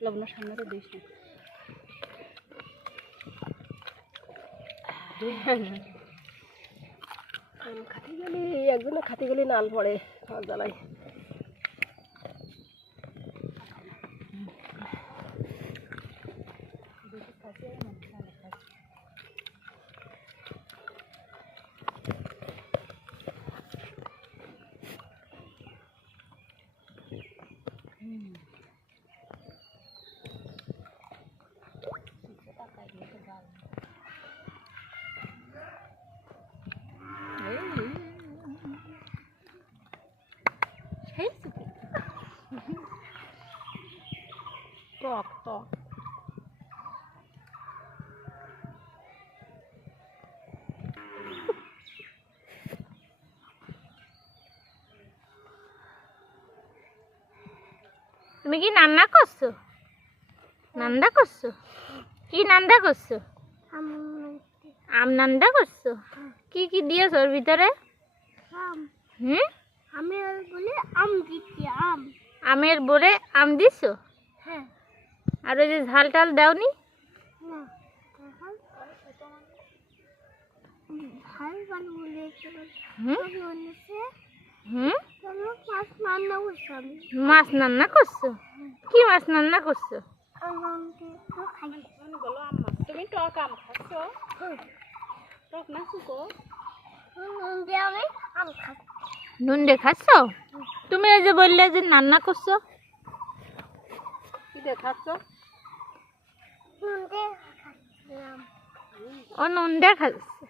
লবণ সামনে দিস না। খাতে গেলে একজনে খাতে গেলে নাল পড়ে জ্বালায়। টক টক তুমি কি রান্না করছ? নান্দা করছ? কি নান্দা করছ? আম নান্দা। করছ? কি কি দিয়েছ ওর ভিতরে? হুম? আমি বলি আম দিচ্ছি আম। আমের বোরে আম দিছো? আর ওই যে ঝাল টাল দাওনি? মাছ রান্না করছি কি মাছ রান্না করছ? তুমি টক আম খাচ্ছ? টক না শুকো নুন দিয়ে আমি নুন দিয়ে খাচ্ছ? তুমি এই যে বললে যে রান্না করছ? কি দিয়ে খাচ্ছ নুন দিয়ে খাচ্ছি আম ও নুন দিয়ে খাচ্ছে।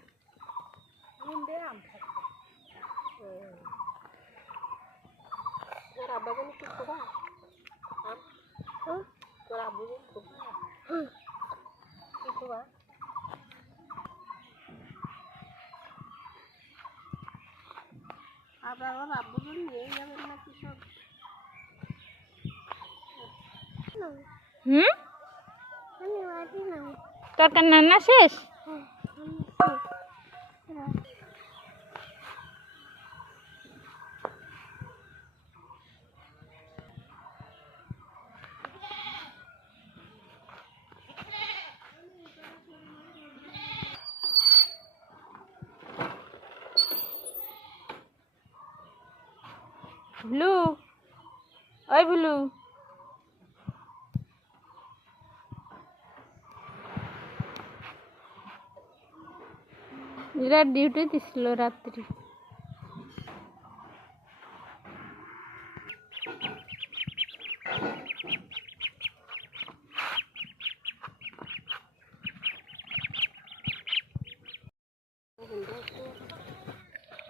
আবার নিয়ে যাবেন না কি সব? হুম? তরকার রান্না শেষ? ব্লু। ওই ব্লু। বিরাট ডিউটি দিছিল রাত্রি।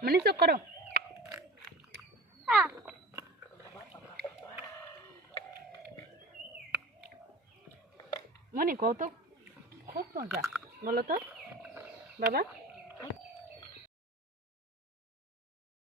মানে চোখ করো। মনে কত? খুব মজা। বলো তো। বাবা।